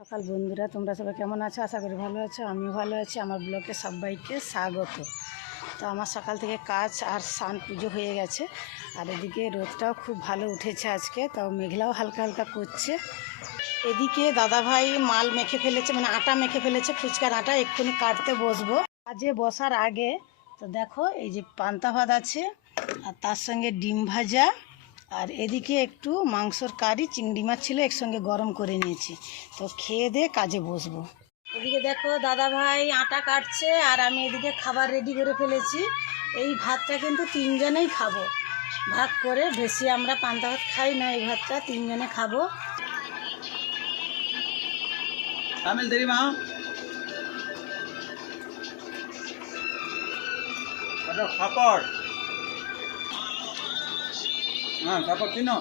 সকাল বন্ধুরা, তোমরা সবাই কেমন আছো? আশা করি ভালো আছো। আমিও ভালো আছি। আমার ব্লগে সবাইকে স্বাগত। তো আমার সকাল থেকে কাজ আর স্নান পুজো হয়ে গেছে, আর এদিকে রোদটাও খুব ভালো উঠেছে আজকে, তাও মেঘলাও হালকা হালকা করছে। এদিকে দাদাভাই মাল মেখে ফেলেছে, মানে আটা মেখে ফেলেছে, ফুচকার আটা। এক্ষুনি কাটতে বসবো কাজে বসার আগে। তো দেখো, এই যে পান্তা ভাত আছে, আর তার সঙ্গে ডিম ভাজা, আর এদিকে একটু মাংসর কারি, চিংড়ি মাছ ছিল, একসঙ্গে গরম করে নিয়েছি। তো খেয়ে দিয়ে কাজে বসবো। এদিকে দেখো, দাদা ভাই আটা কাটছে, আর আমি এদিকে খাবার রেডি করে ফেলেছি। এই ভাতটা কিন্তু তিনজনেই খাবো, ভাগ করে। বেশি আমরা পান্তা ভাত খাই না, এই ভাতটা তিনজনে খাবো। தமிழ் தெரியுமா? সাপড়, হ্যাঁ সাপড় চিনো?